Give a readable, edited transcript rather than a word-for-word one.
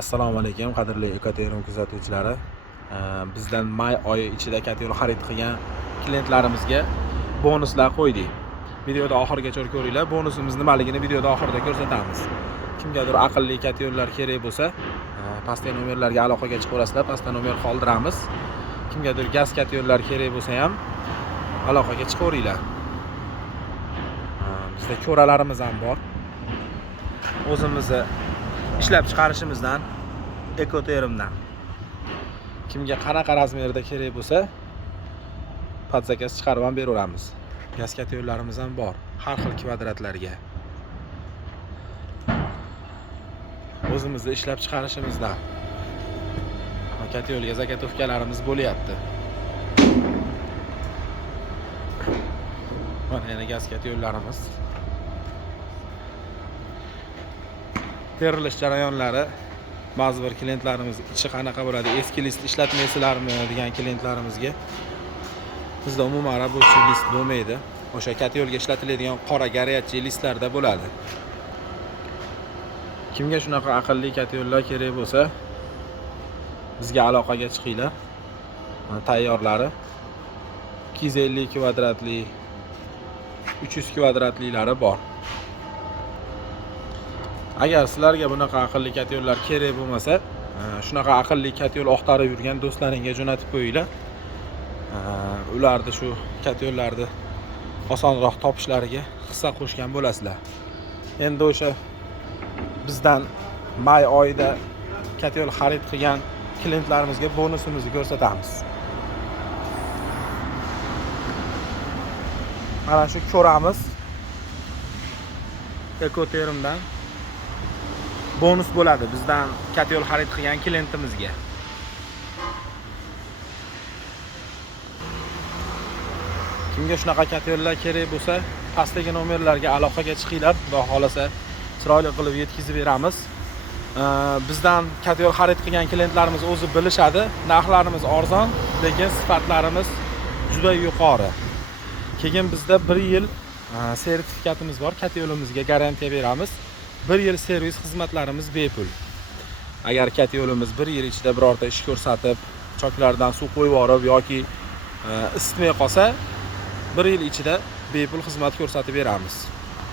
Assalomu alaykum qadrli Ekoterum kuzatuvchilari. Bizdan may oyi ichida kategorik xarid qilgan klientlarimizga bonuslar qo'ydik. Videoda oxirigacha ko'ringlar. Bonusimiz nimaligini videoda oxirida ko'rsatamiz. Kimgadir aqlli kategoriyalar kerak bo'lsa, pastdagi nomerlarga aloqaga chiqaverasizlar. Pastda nomer qoldiramiz. Kimgadir gaz kategoriyalari kerak bo'lsa ham aloqaga chiqaveringlar. Bizda ko'ralarimiz ham bor. O'zimizni ishlab chiqarishimizdan, Ekoterimdan kimga qanaqa razmerda kerak bo'lsa, podzakaz chiqarib ham beraveramiz. Gaz kategoriyalarimiz ham bor, har xil kvadratlarga. O'zimizni ishlab chiqarishimizdan kategoriyaga zagotovkalarimiz bo'lyapti. Mana yana gaz kategoriyalarimiz. Terilish jarayonlari ba'zi bir klientlarimiz ichi qanaqa bo'ladi, eski list ishlatmaysizlarmi degan klientlarimizga bizda umuman рабочий list bo'lmaydi. O'sha kategoriyaga ishlatiladigan qora горячий listlarda bo'ladi. Kimga shunaqa aqlli kategoriyalar kerak bo'lsa, bizga aloqaga chiqinglar. Tayyorlari 250 kvadratli, 300 kvadratliklari bor. Agar sizlarga bunaqa aqlli kategoriyalar kerak bo'lmasa, shunaqa aqlli kategoriya oqtarib yurgan do'stlaringga jo'natib qo'yinglar. Ularni shu kategoriyalarni osonroq topishlariga hissa qo'shgan bo'lasizlar. Endi o'sha bizdan may oyida kategoriya xarid qilgan klientlarimizga bonusimizni ko'rsatamiz. Mana shu ko'ramiz. Ekoterimdan bonus bo'ladi bizdan kategoriya xarid qilgan klientimizga. Kimga shunaqa kategoriyalar kerak bo'lsa, pastdagi nomerlarga aloqaga chiqinglar. Xudo xolasa chiroyli qilib yetkazib beramiz. Bizdan kategoriya xarid qilgan klientlarimiz o'zi bilishadi. Narxlarimiz arzon, lekin sifatlarimiz juda yuqori. Keyin bizda 1 yil sertifikatimiz bor. Kategorimizga garantiya beramiz. 1 yil servis xizmatlarimiz bepul. Agar kategorimiz 1 yil ichida birorta ish ko'rsatib, choklardan suv qo'yib yorib yoki isitmay qolsa, 1 yil ichida bepul xizmat ko'rsatib beramiz.